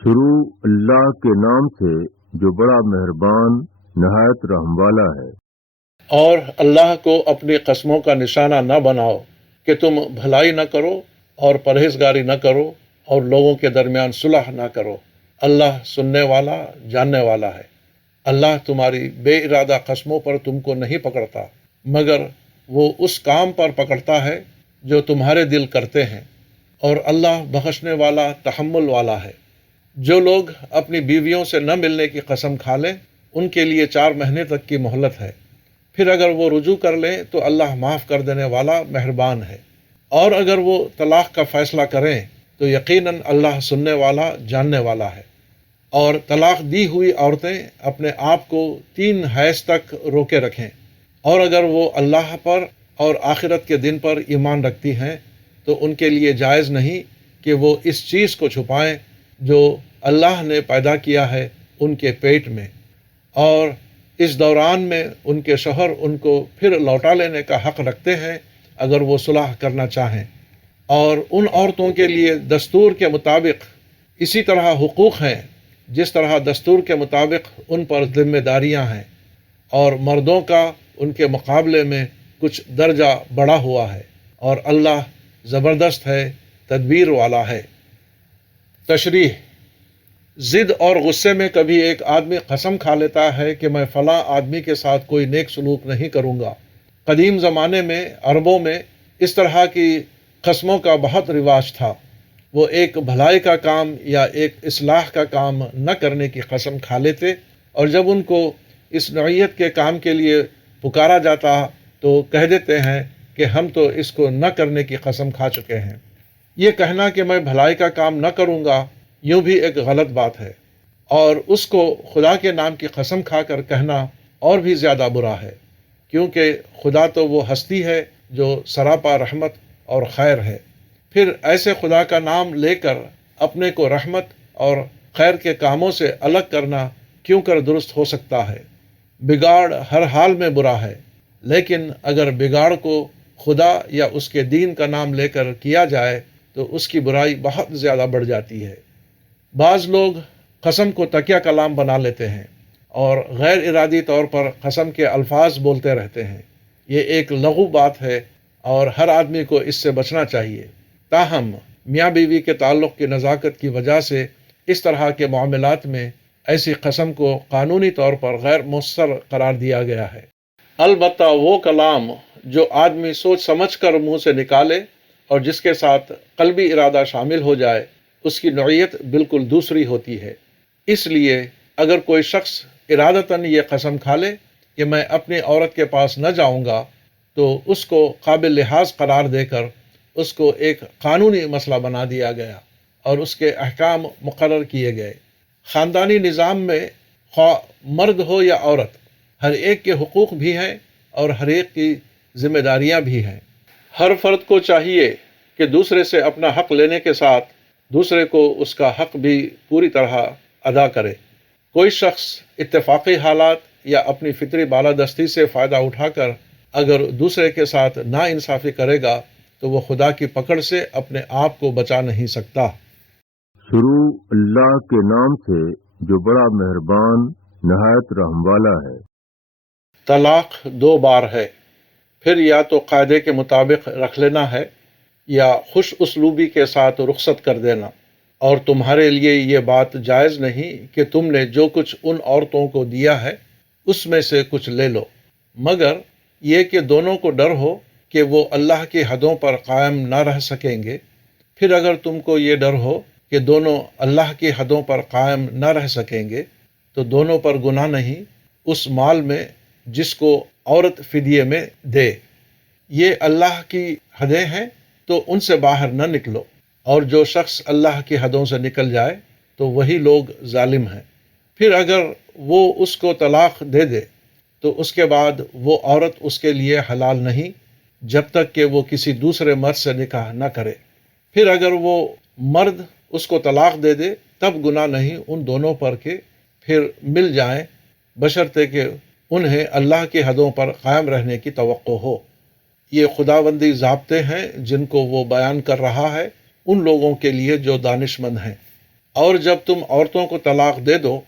شروع اللہ کے نام سے جو بڑا مہربان نہایت رحم والا ہے۔ اور اللہ کو اپنی قسموں کا نشانہ نہ بناؤ کہ تم بھلائی نہ کرو اور پرہیزگاری نہ کرو اور لوگوں کے درمیان صلح نہ کرو۔ اللہ سننے والا جاننے والا ہے۔ اللہ تمہاری بے ارادہ قسموں پر تم کو نہیں پکڑتا، مگر وہ اس کام پر پکڑتا ہے جو تمہارے دل کرتے ہیں، اور اللہ بخشنے والا تحمل والا ہے۔ جو لوگ اپنی بیویوں سے نہ ملنے کی قسم کھا لیں ان کے لیے 4 مہینے تک کی مہلت ہے، پھر اگر وہ رجوع کر لیں تو اللہ معاف کر دینے والا مہربان ہے۔ اور اگر وہ طلاق کا فیصلہ کریں تو یقیناً اللہ سننے والا جاننے والا ہے۔ اور طلاق دی ہوئی عورتیں اپنے آپ کو 3 حیض تک روکے رکھیں، اور اگر وہ اللہ پر اور آخرت کے دن پر ایمان رکھتی ہیں تو ان کے لیے جائز نہیں کہ وہ اس چیز کو چھپائیں جو اللہ نے پیدا کیا ہے ان کے پیٹ میں، اور اس دوران میں ان کے شوہر ان کو پھر لوٹا لینے کا حق رکھتے ہیں اگر وہ صلح کرنا چاہیں۔ اور ان عورتوں کے لیے دستور کے مطابق اسی طرح حقوق ہیں جس طرح دستور کے مطابق ان پر ذمہ داریاں ہیں، اور مردوں کا ان کے مقابلے میں کچھ درجہ بڑھا ہوا ہے، اور اللہ زبردست ہے، تدبیر والا ہے۔ تشریح: ضد اور غصے میں کبھی ایک آدمی قسم کھا لیتا ہے کہ میں فلاں آدمی کے ساتھ کوئی نیک سلوک نہیں کروں گا۔ قدیم زمانے میں عربوں میں اس طرح کی قسموں کا بہت رواج تھا۔ وہ ایک بھلائی کا کام یا ایک اصلاح کا کام نہ کرنے کی قسم کھا لیتے، اور جب ان کو اس نوعیت کے کام کے لیے پکارا جاتا تو کہہ دیتے ہیں کہ ہم تو اس کو نہ کرنے کی قسم کھا چکے ہیں۔ یہ کہنا کہ میں بھلائی کا کام نہ کروں گا یوں بھی ایک غلط بات ہے، اور اس کو خدا کے نام کی قسم کھا کر کہنا اور بھی زیادہ برا ہے، کیونکہ خدا تو وہ ہستی ہے جو سراپا رحمت اور خیر ہے۔ پھر ایسے خدا کا نام لے کر اپنے کو رحمت اور خیر کے کاموں سے الگ کرنا کیوں کر درست ہو سکتا ہے؟ بگاڑ ہر حال میں برا ہے، لیکن اگر بگاڑ کو خدا یا اس کے دین کا نام لے کر کیا جائے تو اس کی برائی بہت زیادہ بڑھ جاتی ہے۔ بعض لوگ قسم کو تکیہ کلام بنا لیتے ہیں اور غیر ارادی طور پر قسم کے الفاظ بولتے رہتے ہیں۔ یہ ایک لغو بات ہے اور ہر آدمی کو اس سے بچنا چاہیے۔ تاہم میاں بیوی کے تعلق کی نزاکت کی وجہ سے اس طرح کے معاملات میں ایسی قسم کو قانونی طور پر غیر مؤثر قرار دیا گیا ہے۔ البتہ وہ کلام جو آدمی سوچ سمجھ کر منہ سے نکالے اور جس کے ساتھ قلبی ارادہ شامل ہو جائے اس کی نوعیت بالکل دوسری ہوتی ہے۔ اس لیے اگر کوئی شخص ارادتاً یہ قسم کھا لے کہ میں اپنی عورت کے پاس نہ جاؤں گا تو اس کو قابل لحاظ قرار دے کر اس کو ایک قانونی مسئلہ بنا دیا گیا اور اس کے احکام مقرر کیے گئے۔ خاندانی نظام میں خواہ مرد ہو یا عورت، ہر ایک کے حقوق بھی ہیں اور ہر ایک کی ذمہ داریاں بھی ہیں۔ ہر فرد کو چاہیے کہ دوسرے سے اپنا حق لینے کے ساتھ دوسرے کو اس کا حق بھی پوری طرح ادا کرے۔ کوئی شخص اتفاقی حالات یا اپنی فطری بالادستی سے فائدہ اٹھا کر اگر دوسرے کے ساتھ ناانصافی کرے گا تو وہ خدا کی پکڑ سے اپنے آپ کو بچا نہیں سکتا۔ شروع اللہ کے نام سے جو بڑا مہربان نہایت رحم والا ہے۔ طلاق 2 بار ہے، پھر یا تو قاعدے کے مطابق رکھ لینا ہے یا خوش اسلوبی کے ساتھ رخصت کر دینا، اور تمہارے لیے یہ بات جائز نہیں کہ تم نے جو کچھ ان عورتوں کو دیا ہے اس میں سے کچھ لے لو، مگر یہ کہ دونوں کو ڈر ہو کہ وہ اللہ کی حدوں پر قائم نہ رہ سکیں گے۔ پھر اگر تم کو یہ ڈر ہو کہ دونوں اللہ کی حدوں پر قائم نہ رہ سکیں گے تو دونوں پر گناہ نہیں اس مال میں جس کو عورت فدیے میں دے۔ یہ اللہ کی حدیں ہیں تو ان سے باہر نہ نکلو، اور جو شخص اللہ کی حدوں سے نکل جائے تو وہی لوگ ظالم ہیں۔ پھر اگر وہ اس کو طلاق دے دے تو اس کے بعد وہ عورت اس کے لیے حلال نہیں جب تک کہ وہ کسی دوسرے مرد سے نکاح نہ کرے۔ پھر اگر وہ مرد اس کو طلاق دے دے تب گناہ نہیں ان دونوں پر کہ پھر مل جائیں، بشرطے کہ انہیں اللہ کی حدوں پر قائم رہنے کی توقع ہو۔ یہ خداوندی ضابطے ہیں جن کو وہ بیان کر رہا ہے ان لوگوں کے لیے جو دانش مند ہیں۔ اور جب تم عورتوں کو طلاق دے دو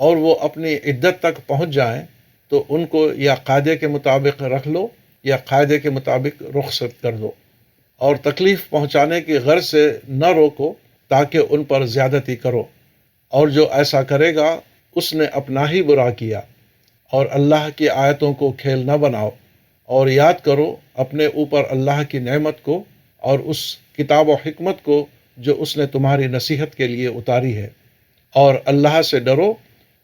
اور وہ اپنی عدت تک پہنچ جائیں تو ان کو یا قاعدے کے مطابق رکھ لو یا قاعدے کے مطابق رخصت کر دو، اور تکلیف پہنچانے کی غرض سے نہ روکو تاکہ ان پر زیادتی کرو، اور جو ایسا کرے گا اس نے اپنا ہی برا کیا۔ اور اللہ کی آیتوں کو کھیل نہ بناؤ، اور یاد کرو اپنے اوپر اللہ کی نعمت کو اور اس کتاب و حکمت کو جو اس نے تمہاری نصیحت کے لیے اتاری ہے، اور اللہ سے ڈرو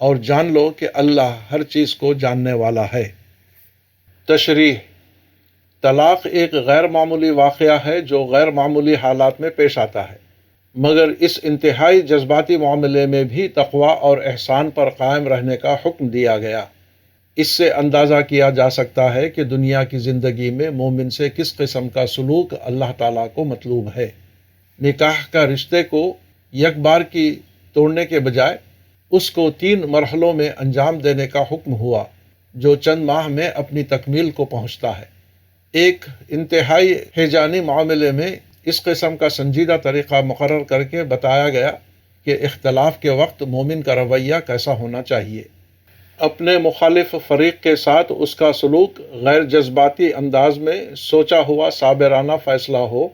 اور جان لو کہ اللہ ہر چیز کو جاننے والا ہے۔ تشریح: طلاق ایک غیر معمولی واقعہ ہے جو غیر معمولی حالات میں پیش آتا ہے، مگر اس انتہائی جذباتی معاملے میں بھی تقویٰ اور احسان پر قائم رہنے کا حکم دیا گیا۔ اس سے اندازہ کیا جا سکتا ہے کہ دنیا کی زندگی میں مومن سے کس قسم کا سلوک اللہ تعالیٰ کو مطلوب ہے۔ نکاح کا رشتے کو یک بار کی توڑنے کے بجائے اس کو 3 مرحلوں میں انجام دینے کا حکم ہوا جو چند ماہ میں اپنی تکمیل کو پہنچتا ہے۔ ایک انتہائی ہیجانی معاملے میں اس قسم کا سنجیدہ طریقہ مقرر کر کے بتایا گیا کہ اختلاف کے وقت مومن کا رویہ کیسا ہونا چاہیے۔ اپنے مخالف فریق کے ساتھ اس کا سلوک غیر جذباتی انداز میں سوچا ہوا صابرانہ فیصلہ ہو،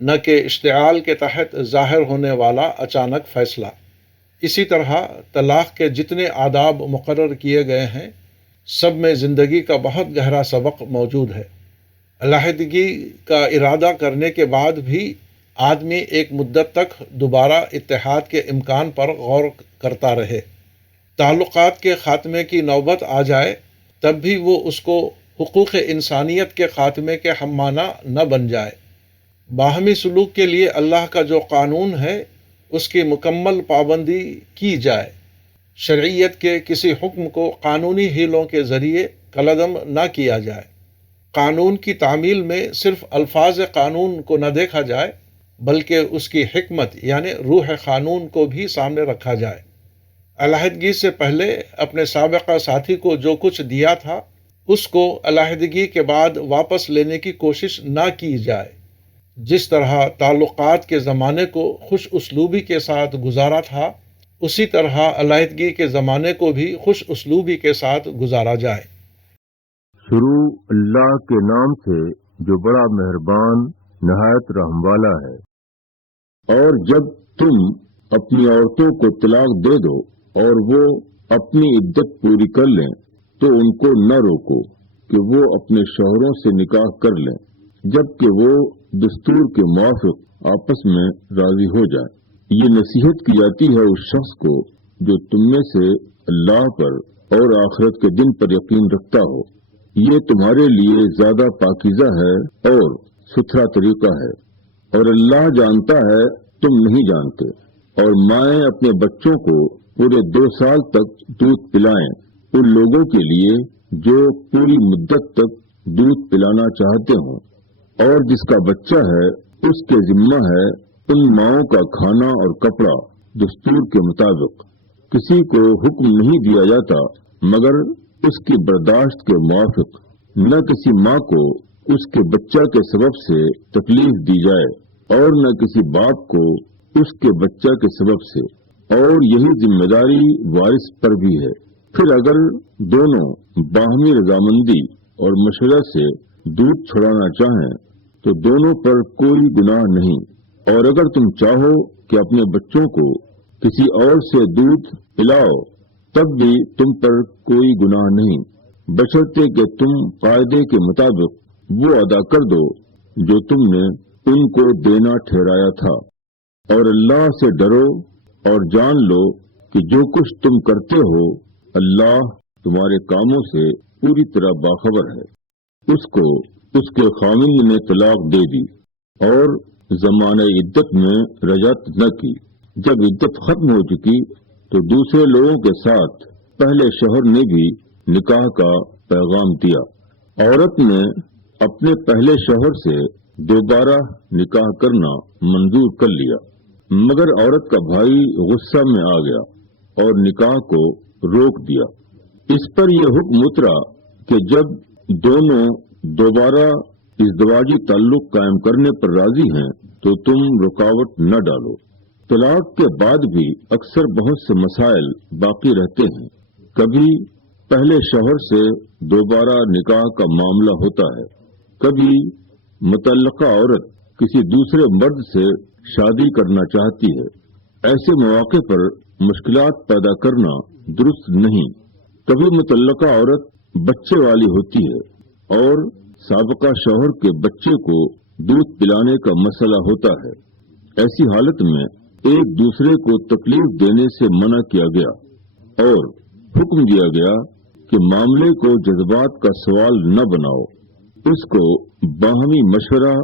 نہ کہ اشتعال کے تحت ظاہر ہونے والا اچانک فیصلہ۔ اسی طرح طلاق کے جتنے آداب مقرر کیے گئے ہیں سب میں زندگی کا بہت گہرا سبق موجود ہے۔ علیحدگی کا ارادہ کرنے کے بعد بھی آدمی ایک مدت تک دوبارہ اتحاد کے امکان پر غور کرتا رہے۔ تعلقات کے خاتمے کی نوبت آ جائے تب بھی وہ اس کو حقوق انسانیت کے خاتمے کے ہمانہ نہ بن جائے۔ باہمی سلوک کے لیے اللہ کا جو قانون ہے اس کی مکمل پابندی کی جائے۔ شرعیت کے کسی حکم کو قانونی ہیلوں کے ذریعے کالعدم نہ کیا جائے۔ قانون کی تعمیل میں صرف الفاظ قانون کو نہ دیکھا جائے بلکہ اس کی حکمت یعنی روح قانون کو بھی سامنے رکھا جائے۔ علیحدگی سے پہلے اپنے سابقہ ساتھی کو جو کچھ دیا تھا اس کو علیحدگی کے بعد واپس لینے کی کوشش نہ کی جائے۔ جس طرح تعلقات کے زمانے کو خوش اسلوبی کے ساتھ گزارا تھا اسی طرح علیحدگی کے زمانے کو بھی خوش اسلوبی کے ساتھ گزارا جائے۔ شروع اللہ کے نام سے جو بڑا مہربان نہایت رحم والا ہے۔ اور جب تم اپنی عورتوں کو طلاق دے دو اور وہ اپنی عدت پوری کر لیں تو ان کو نہ روکو کہ وہ اپنے شوہروں سے نکاح کر لیں جبکہ وہ دستور کے موافق آپس میں راضی ہو جائیں۔ یہ نصیحت کی جاتی ہے اس شخص کو جو تم میں سے اللہ پر اور آخرت کے دن پر یقین رکھتا ہو۔ یہ تمہارے لیے زیادہ پاکیزہ ہے اور ستھرا طریقہ ہے، اور اللہ جانتا ہے تم نہیں جانتے۔ اور مائیں اپنے بچوں کو پورے 2 سال تک دودھ پلائیں ان لوگوں کے لیے جو پوری مدت تک دودھ پلانا چاہتے ہوں، اور جس کا بچہ ہے اس کے ذمہ ہے ان ماؤں کا کھانا اور کپڑا دستور کے مطابق۔ کسی کو حکم نہیں دیا جاتا مگر اس کی برداشت کے موافق، نہ کسی ماں کو اس کے بچہ کے سبب سے تکلیف دی جائے اور نہ کسی باپ کو اس کے بچہ کے سبب سے، اور یہی ذمہ داری وارث پر بھی ہے۔ پھر اگر دونوں باہمی رضامندی اور مشورہ سے دودھ چھڑانا چاہیں تو دونوں پر کوئی گناہ نہیں، اور اگر تم چاہو کہ اپنے بچوں کو کسی اور سے دودھ پلاؤ تب بھی تم پر کوئی گناہ نہیں، بشرطے کہ تم قاعدے کے مطابق وہ ادا کر دو جو تم نے ان کو دینا ٹھہرایا تھا۔ اور اللہ سے ڈرو اور جان لو کہ جو کچھ تم کرتے ہو اللہ تمہارے کاموں سے پوری طرح باخبر ہے۔ اس کو اس کے خاوند نے طلاق دے دی اور زمانہ عدت میں رجعت نہ کی۔ جب عدت ختم ہو چکی تو دوسرے لوگوں کے ساتھ پہلے شوہر نے بھی نکاح کا پیغام دیا۔ عورت نے اپنے پہلے شوہر سے دوبارہ نکاح کرنا منظور کر لیا، مگر عورت کا بھائی غصہ میں آ گیا اور نکاح کو روک دیا۔ اس پر یہ حکم اترا کہ جب دونوں دوبارہ ازدواجی تعلق قائم کرنے پر راضی ہیں تو تم رکاوٹ نہ ڈالو۔ طلاق کے بعد بھی اکثر بہت سے مسائل باقی رہتے ہیں۔ کبھی پہلے شوہر سے دوبارہ نکاح کا معاملہ ہوتا ہے، کبھی متعلقہ عورت کسی دوسرے مرد سے شادی کرنا چاہتی ہے۔ ایسے مواقع پر مشکلات پیدا کرنا درست نہیں۔ کبھی متعلقہ عورت بچے والی ہوتی ہے اور سابقہ شوہر کے بچے کو دودھ پلانے کا مسئلہ ہوتا ہے۔ ایسی حالت میں ایک دوسرے کو تکلیف دینے سے منع کیا گیا اور حکم دیا گیا کہ معاملے کو جذبات کا سوال نہ بناؤ، اس کو باہمی مشورہ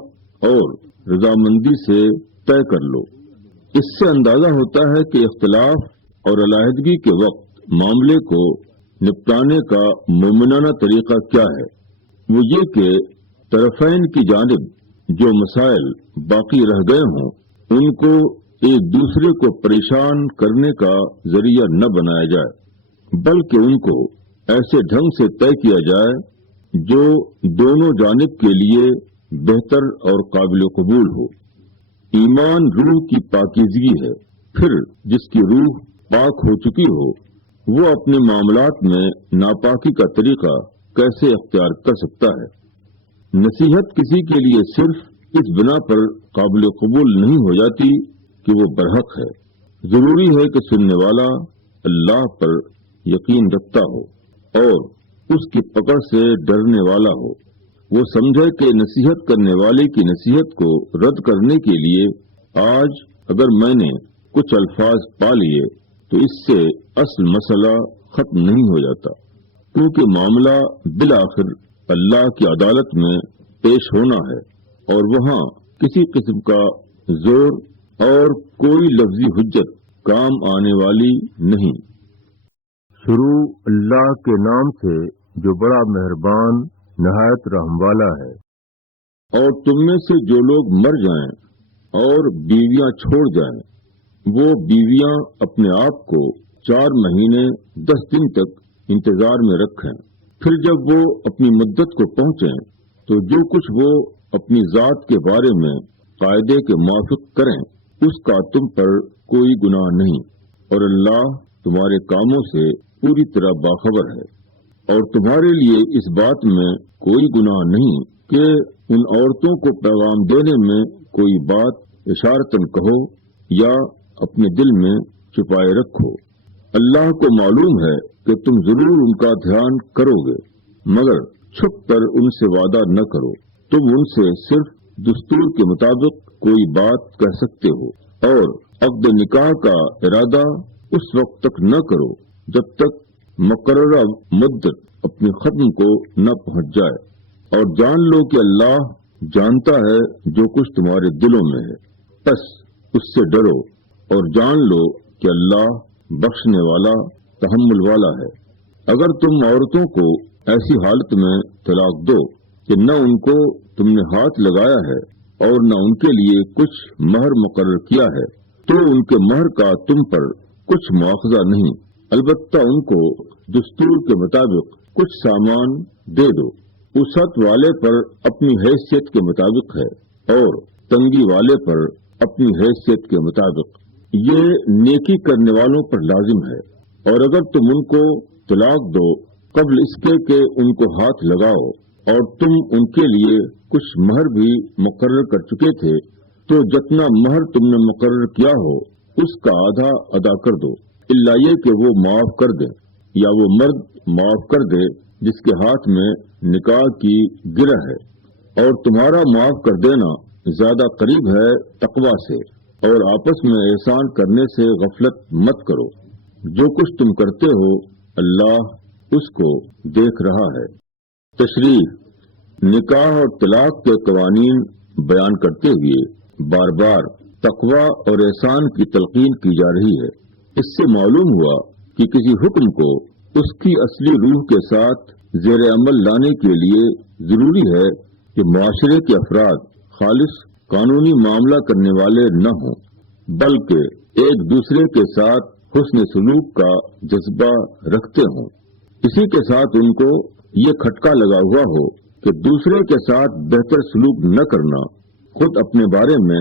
اور رضامندی سے طے کر لو۔ اس سے اندازہ ہوتا ہے کہ اختلاف اور علیحدگی کے وقت معاملے کو نپٹانے کا مومنانہ طریقہ کیا ہے۔ وہ یہ کہ طرفین کی جانب جو مسائل باقی رہ گئے ہوں ان کو ایک دوسرے کو پریشان کرنے کا ذریعہ نہ بنایا جائے، بلکہ ان کو ایسے ڈھنگ سے طے کیا جائے جو دونوں جانب کے لیے بہتر اور قابل قبول ہو۔ ایمان روح کی پاکیزگی ہے، پھر جس کی روح پاک ہو چکی ہو وہ اپنے معاملات میں ناپاکی کا طریقہ کیسے اختیار کر سکتا ہے؟ نصیحت کسی کے لیے صرف اس بنا پر قابل قبول نہیں ہو جاتی کہ وہ برحق ہے۔ ضروری ہے کہ سننے والا اللہ پر یقین رکھتا ہو اور اس کی پکڑ سے ڈرنے والا ہو۔ وہ سمجھے کہ نصیحت کرنے والے کی نصیحت کو رد کرنے کے لیے آج اگر میں نے کچھ الفاظ پا لیے تو اس سے اصل مسئلہ ختم نہیں ہو جاتا، کیونکہ معاملہ بالآخر اللہ کی عدالت میں پیش ہونا ہے اور وہاں کسی قسم کا زور اور کوئی لفظی حجت کام آنے والی نہیں۔ شروع اللہ کے نام سے جو بڑا مہربان نہایت رحم والا ہے۔ اور تم میں سے جو لوگ مر جائیں اور بیویاں چھوڑ جائیں وہ بیویاں اپنے آپ کو 4 مہینے 10 دن تک انتظار میں رکھیں، پھر جب وہ اپنی مدت کو پہنچیں تو جو کچھ وہ اپنی ذات کے بارے میں قاعدے کے موافق کریں اس کا تم پر کوئی گناہ نہیں، اور اللہ تمہارے کاموں سے پوری طرح باخبر ہے۔ اور تمہارے لیے اس بات میں کوئی گناہ نہیں کہ ان عورتوں کو پیغام دینے میں کوئی بات اشارتاً کہو یا اپنے دل میں چھپائے رکھو۔ اللہ کو معلوم ہے کہ تم ضرور ان کا دھیان کرو گے، مگر چھپ کر ان سے وعدہ نہ کرو۔ تم ان سے صرف دستور کے مطابق کوئی بات کہہ سکتے ہو، اور عقد نکاح کا ارادہ اس وقت تک نہ کرو جب تک مقررہ مدت اپنی ختم کو نہ پہنچ جائے، اور جان لو کہ اللہ جانتا ہے جو کچھ تمہارے دلوں میں ہے، بس اس سے ڈرو اور جان لو کہ اللہ بخشنے والا تحمل والا ہے۔ اگر تم عورتوں کو ایسی حالت میں طلاق دو کہ نہ ان کو تم نے ہاتھ لگایا ہے اور نہ ان کے لیے کچھ مہر مقرر کیا ہے تو ان کے مہر کا تم پر کچھ مواخذہ نہیں، البتہ ان کو دستور کے مطابق کچھ سامان دے دو۔ وسعت والے پر اپنی حیثیت کے مطابق ہے اور تنگی والے پر اپنی حیثیت کے مطابق، یہ نیکی کرنے والوں پر لازم ہے۔ اور اگر تم ان کو طلاق دو قبل اس کے کہ ان کو ہاتھ لگاؤ اور تم ان کے لیے کچھ مہر بھی مقرر کر چکے تھے تو جتنا مہر تم نے مقرر کیا ہو اس کا آدھا ادا کر دو، الا یہ کہ وہ معاف کر دے یا وہ مرد معاف کر دے جس کے ہاتھ میں نکاح کی گرہ ہے۔ اور تمہارا معاف کر دینا زیادہ قریب ہے تقوی سے، اور آپس میں احسان کرنے سے غفلت مت کرو۔ جو کچھ تم کرتے ہو اللہ اس کو دیکھ رہا ہے۔ تشریح نکاح اور طلاق کے قوانین بیان کرتے ہوئے بار بار تقوی اور احسان کی تلقین کی جا رہی ہے۔ اس سے معلوم ہوا کہ کسی حکم کو اس کی اصلی روح کے ساتھ زیر عمل لانے کے لیے ضروری ہے کہ معاشرے کے افراد خالص قانونی معاملہ کرنے والے نہ ہوں، بلکہ ایک دوسرے کے ساتھ حسن سلوک کا جذبہ رکھتے ہوں۔ اسی کے ساتھ ان کو یہ کھٹکا لگا ہوا ہو کہ دوسرے کے ساتھ بہتر سلوک نہ کرنا خود اپنے بارے میں